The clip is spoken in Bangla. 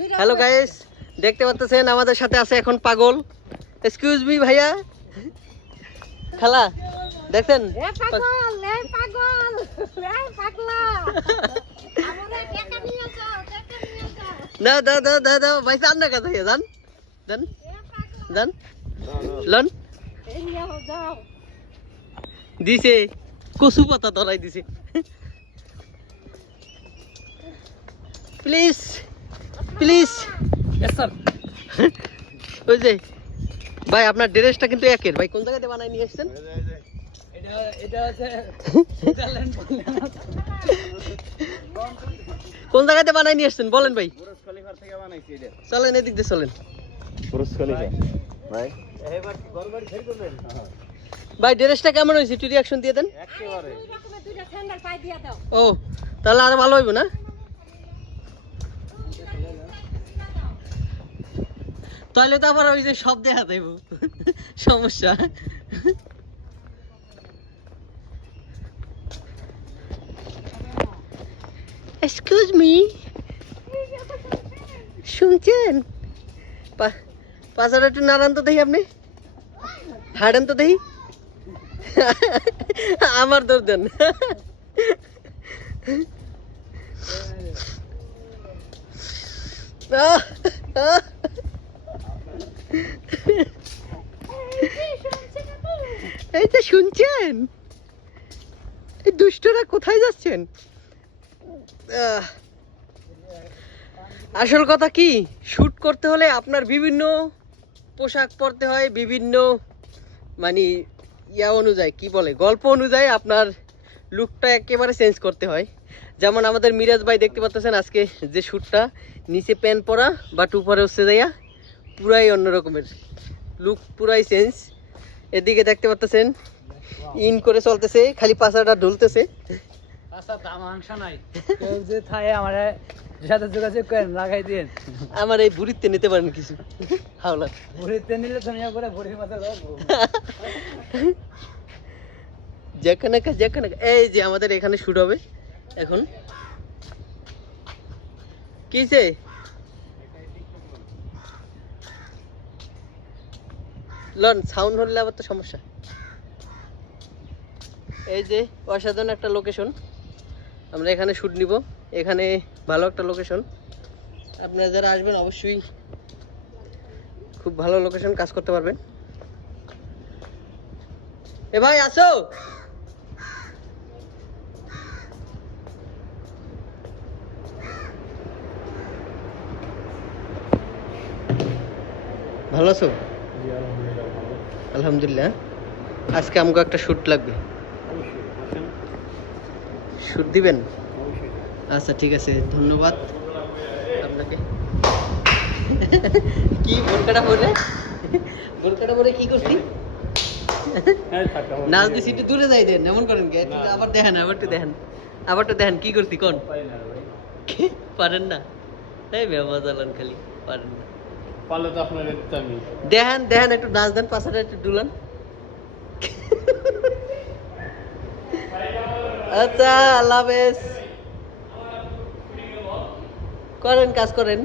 হ্যালো গাইস দেখতে পাচ্ছেন আমাদের সাথে আছে এখন পাগল। এক্সকিউজ মি ভাইয়া। খালা দেখছেন? না দা দা দা দা ভাই যান না কথা যান যান এ পাগল। যান। লন। দিছে কচু পাতা ধরাই দিছে। প্লিজ প্লিজ ওই যে ভাই আপনার ড্রেসটা কিন্তু একের। ভাই কোন জায়গাতে বানাই নিয়ে এসেছেন? কোন জায়গাতে বানাই নিয়ে এসেছেন? বলেন ভাই। চলেন এদিক দিয়ে চলেন। ভাই। ড্রেসটা কেমন হয়েছে? একটু রিয়াকশন দিয়ে দেন। একেবারে। দুই রকমের দুইটা স্যান্ডেল পাই দিয়ে দাও। ও তাহলে আরও ভালো হইব না? তাহলে তো আবার ওই যে সব দেখা যাইব সমস্যা। এক্সকিউজ মি শুনছেন? পাঁচটা একটু নাড়ান তো দেখি আপনি। হাঁটেন তো দেখি। আমার দৌড় দেন। আহ। এই তো শুনছেন? এই দুষ্টরা কোথায় যাচ্ছেন? আসল কথা কি? শ্যুট করতে হলে আপনার বিভিন্ন পোশাক পরতে হয়, বিভিন্ন মানে ইয়া অনুযায়ী, কি বলে, গল্প অনুযায়ী আপনার লুকটা একেবারে চেঞ্জ করতে হয়। যেমন আমাদের মিরাজ ভাই দেখতে পাচ্ছেন আজকে যে শ্যুটটা নিচে প্যান্ট পরা, বাট উপরে হচ্ছে যাইয়া পুরাই অন্য রকমের। লুক পুরাই চেঞ্জ এদিকে দেখতে পাচ্ছেন ইন করে চলতেছে খালি পাশাটা ঢুলতেছে। আমার সাথে যোগাযোগ করেন লাগাই দিন আমার এই বুড়িতে নিতে পারেন কিছু। হাওলা নিলে করে মাথা যেখানে যেখানে এই যে আমাদের এখানে শুট হবে। এখন। কিছে লন সাউন্ড হলে আবার তো সমস্যা। এই যে অসাধারণ একটা লোকেশন আমরা এখানে শুট নিব। এখানে ভালো একটা লোকেশন আপনারা যারা আসবেন, অবশ্যই খুব ভালো লোকেশন কাজ করতে পারবেন। এ ভাই, আসো! ভালো আছো? আলহামদুলিল্লাহ। আজকে আমাকে একটা শ্যুট লাগবে। শ্যুট দিবেন? আচ্ছা ঠিক আছে ধন্যবাদ আপনাকে। কি বোরকাটা পরে বোরকাটা পরে কি করছি নাচ দিয়ে সিটে দূরে যাই দেন এমন করেন কে? আবার দেখেন আবার একটু দেখেন। আবার একটু দেখেন কি করছি কোন? পারেন না। তাই ব্যবহার জ্বালান খালি পারেন না। পারলে তো আপনার আমি দেখেন দেখেন একটু নাচ দেন পাশাটা একটু ডুলান আচ্ছা আল্লাহ হাফেজ। করেন, কাজ করেন।